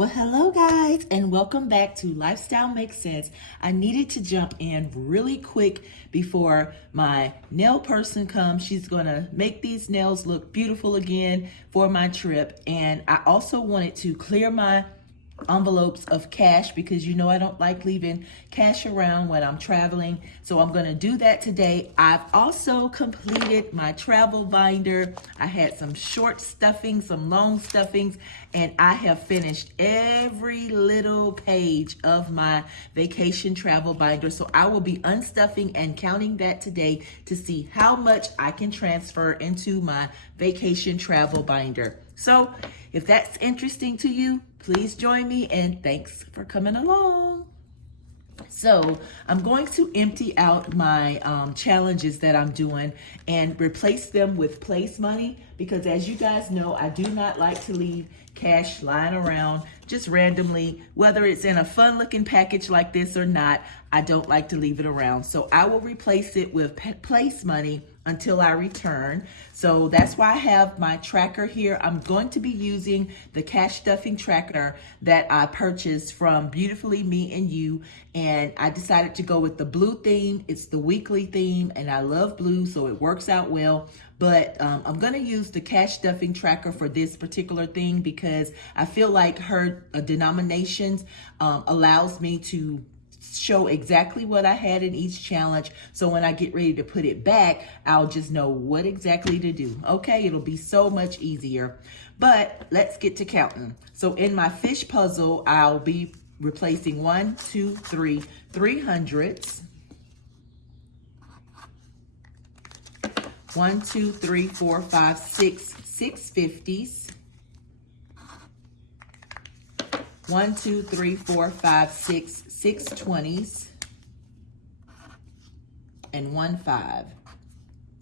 Well, hello guys, and welcome back to Lifestyle Makes Sense. I needed to jump in really quick before my nail person comes. She's gonna make these nails look beautiful again for my trip. And I also wanted to clear my envelopes of cash because you know I don't like leaving cash around when I'm traveling. So I'm gonna do that today. I've also completed my travel binder. I had some short stuffing, some long stuffings, and I have finished every little page of my vacation travel binder. So I will be unstuffing and counting that today to see how much I can transfer into my vacation travel binder. So if that's interesting to you, please join me, and thanks for coming along. So I'm going to empty out my challenges that I'm doing and replace them with place money because, as you guys know, I do not like to leave cash lying around just randomly, whether it's in a fun looking package like this or not. I don't like to leave it around. So I will replace it with place money until I return. So that's why I have my tracker here. I'm going to be using the cash stuffing tracker that I purchased from Beautifully Me and You. And I decided to go with the blue theme. It's the weekly theme and I love blue, so it works out well. But I'm gonna use the cash stuffing tracker for this particular thing because I feel like her denominations allows me to show exactly what I had in each challenge. So when I get ready to put it back, I'll just know what exactly to do. Okay, it'll be so much easier. But let's get to counting. So in my fish puzzle, I'll be replacing 1, 2, 3, 300s. 1, 2, 3, 4, 5, 6, 650s. 1, 2, 3, 4, 5, 6, 620s, and 1 5.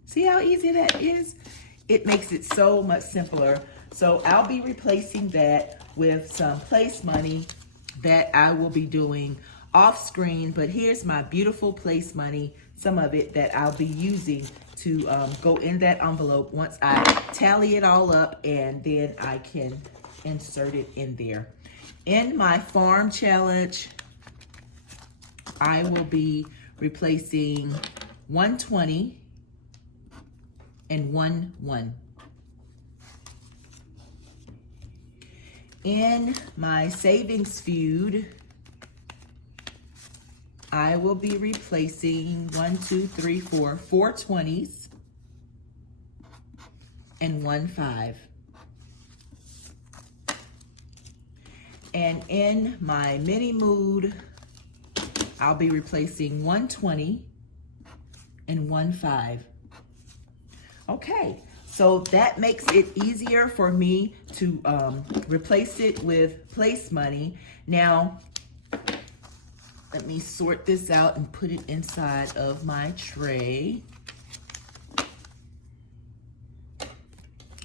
See how easy that is? It makes it so much simpler. So I'll be replacing that with some place money that I will be doing off screen, but here's my beautiful place money, some of it that I'll be using to go in that envelope once I tally it all up, and then I can insert it in there. In my farm challenge, I will be replacing 120 and 1 1. In my savings feud, I will be replacing 1, 2, 3, 4, 4 20s and 1 5. And in my mini mood, I'll be replacing 120 and 1 5. Okay, so that makes it easier for me to replace it with place money. Now, let me sort this out and put it inside of my tray.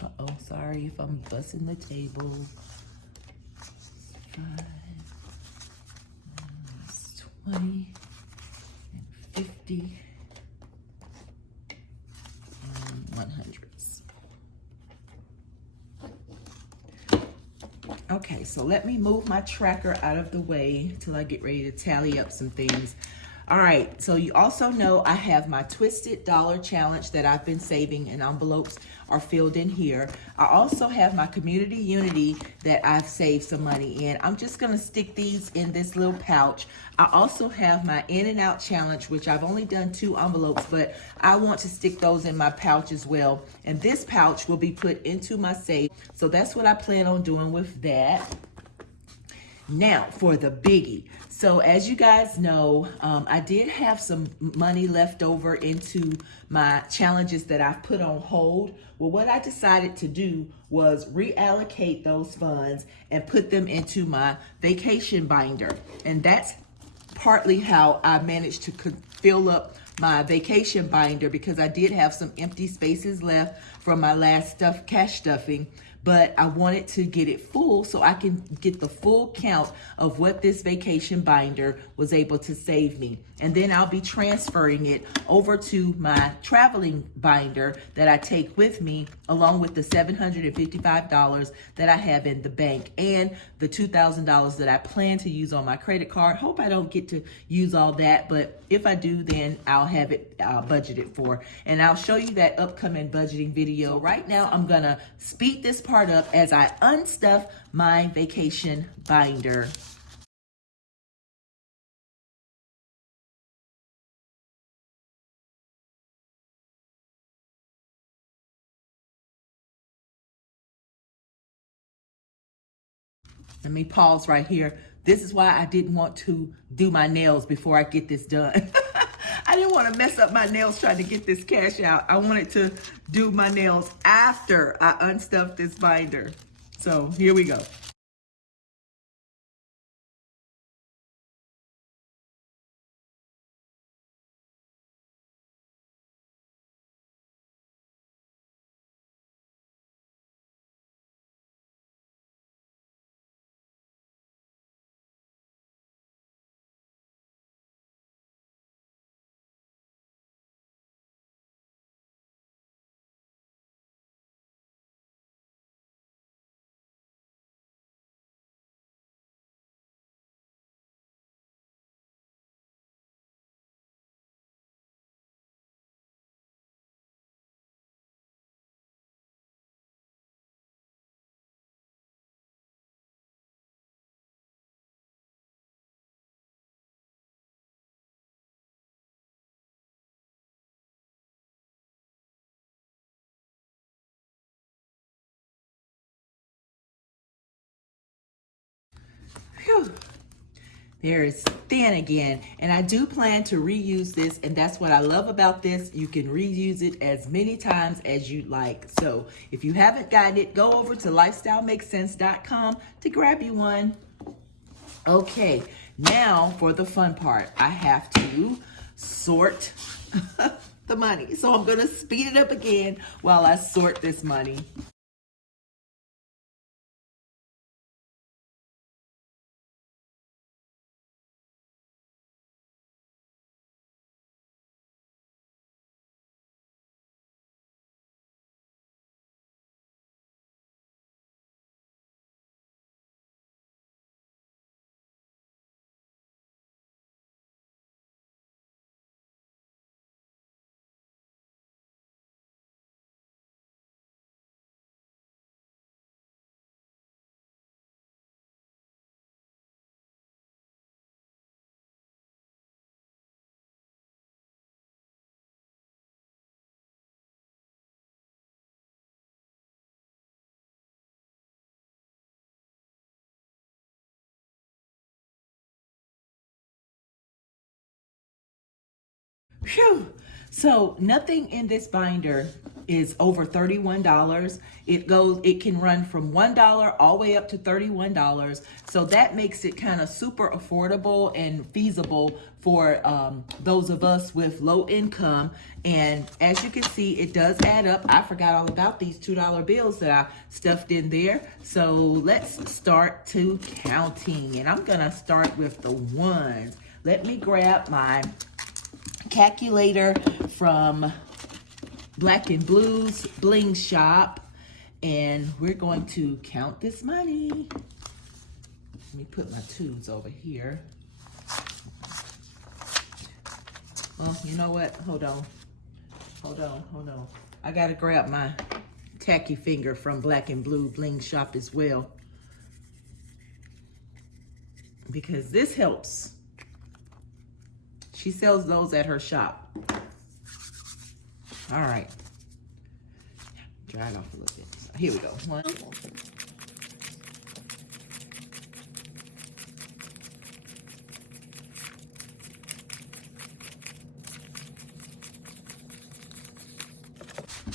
Uh-oh, sorry if I'm busting the table. 5, 20, and 50, and 100s. Okay, so let me move my tracker out of the way till I get ready to tally up some things. All right, so you also know I have my Twisted Dollar Challenge that I've been saving, and envelopes are filled in here. I also have my Community Unity that I've saved some money in. I'm just gonna stick these in this little pouch. I also have my In and Out Challenge, which I've only done 2 envelopes, but I want to stick those in my pouch as well. And this pouch will be put into my safe. So that's what I plan on doing with that. Now for the biggie. So as you guys know, I did have some money left over into my challenges that I've put on hold. Well, what I decided to do was reallocate those funds and put them into my vacation binder. And that's partly how I managed to fill up my vacation binder, because I did have some empty spaces left from my last cash stuffing. but I wanted to get it full so I can get the full count of what this vacation binder was able to save me. And then I'll be transferring it over to my traveling binder that I take with me, along with the $755 that I have in the bank and the $2,000 that I plan to use on my credit card. Hope I don't get to use all that, but if I do, then I'll have it budgeted for. And I'll show you that upcoming budgeting video. Right now, I'm gonna speed this part up as I unstuff my vacation binder. Let me pause right here. This is why I didn't want to do my nails before I get this done. I didn't want to mess up my nails trying to get this cash out. I wanted to do my nails after I unstuffed this binder. So here we go. Whew. There it's thin again. And I do plan to reuse this, and that's what I love about this. You can reuse it as many times as you like. So if you haven't gotten it, go over to lifestylemakessense.com to grab you one. Okay, now for the fun part. I have to sort the money. So I'm gonna speed it up again while I sort this money. Phew. So nothing in this binder is over $31. It can run from $1 all the way up to $31. So that makes it kind of super affordable and feasible for those of us with low income. And as you can see, it does add up. I forgot all about these $2 bills that I stuffed in there. So let's start to counting. And I'm gonna start with the ones. Let me grab my calculator from Black and Blue's Bling Shop, and we're going to count this money. Let me put my tubes over here. Well, you know what? Hold on. I gotta grab my tacky finger from Black and Blue Bling Shop as well, because this helps. She sells those at her shop. All right. Dry it off a little bit. Here we go. One.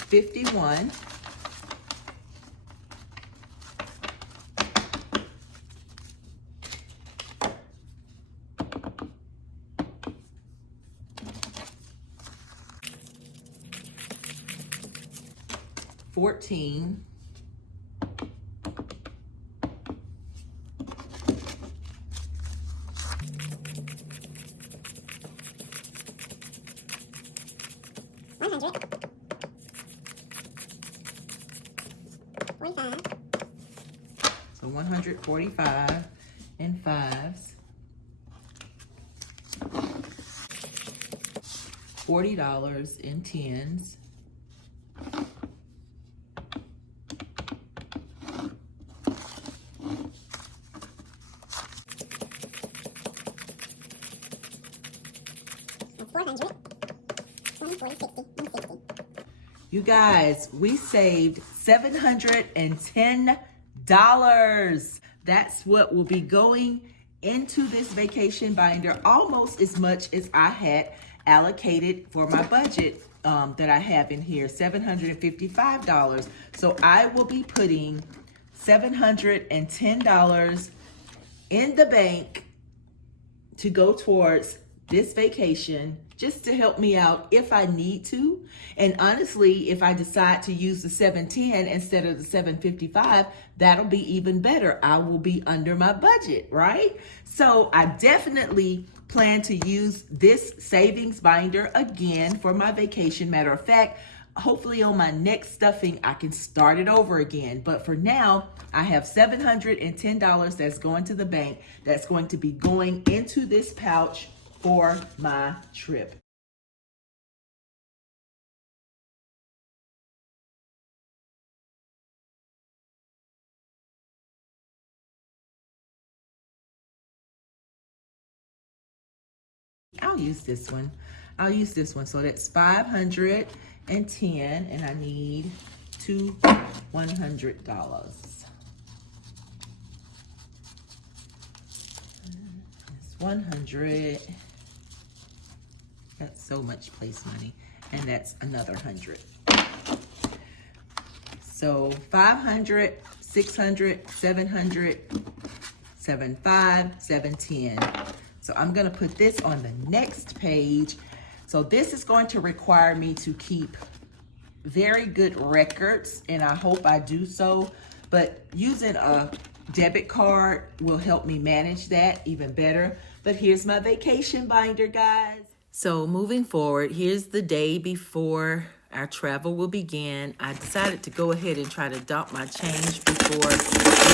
$51. $14. So 145 in fives. $40 in tens. You guys, we saved $710. That's what will be going into this vacation binder, almost as much as I had allocated for my budget that I have in here, $755. So I will be putting $710 in the bank to go towards this vacation, just to help me out if I need to. And honestly, if I decide to use the 710 instead of the 755, that'll be even better. I will be under my budget, right? So I definitely plan to use this savings binder again for my vacation. Matter of fact, hopefully on my next stuffing, I can start it over again. But for now, I have $710 that's going to the bank, that's going to be going into this pouch for my trip. I'll use this one. So that's 510, and I need two $100. That's 100. That's so much place money. And that's another 100. So 500, 600, 700, 75, 710. So I'm gonna put this on the next page. So this is going to require me to keep very good records, and I hope I do so, but using a debit card will help me manage that even better. But here's my vacation binder, guys. So moving forward, here's the day before our travel will begin. I decided to go ahead and try to dump my change before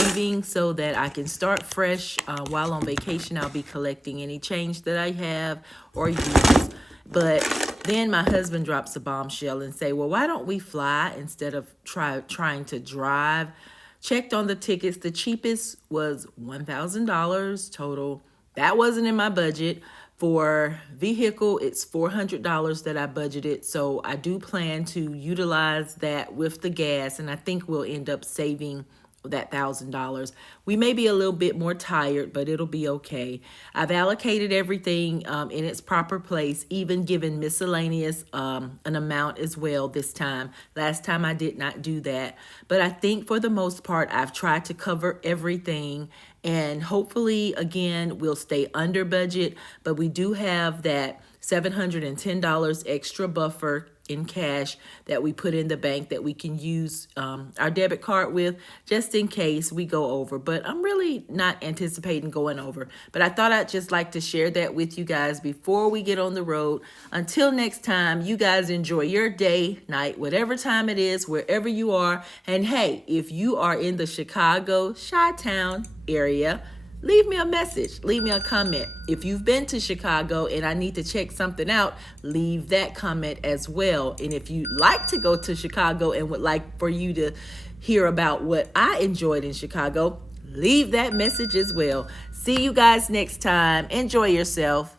leaving so that I can start fresh. While on vacation, I'll be collecting any change that I have or use. But then my husband drops a bombshell and say, well, why don't we fly instead of trying to drive? Checked on the tickets. The cheapest was $1,000 total. That wasn't in my budget. For vehicle, it's $400 that I budgeted. So I do plan to utilize that with the gas, and I think we'll end up saving that $1,000. We may be a little bit more tired, but it'll be okay. I've allocated everything in its proper place, even given miscellaneous an amount as well this time. Last time I did not do that. But I think for the most part, I've tried to cover everything, and hopefully, again, we'll stay under budget, but we do have that $710 extra buffer in cash that we put in the bank that we can use our debit card with just in case we go over. But I'm really not anticipating going over. But I thought I'd just like to share that with you guys before we get on the road. Until next time, you guys enjoy your day, night, whatever time it is, wherever you are. And hey, if you are in the Chicago, Chi-Town area, leave me a message, leave me a comment. If you've been to Chicago and I need to check something out, leave that comment as well. And if you like to go to Chicago and would like for you to hear about what I enjoyed in Chicago, leave that message as well. See you guys next time. Enjoy yourself.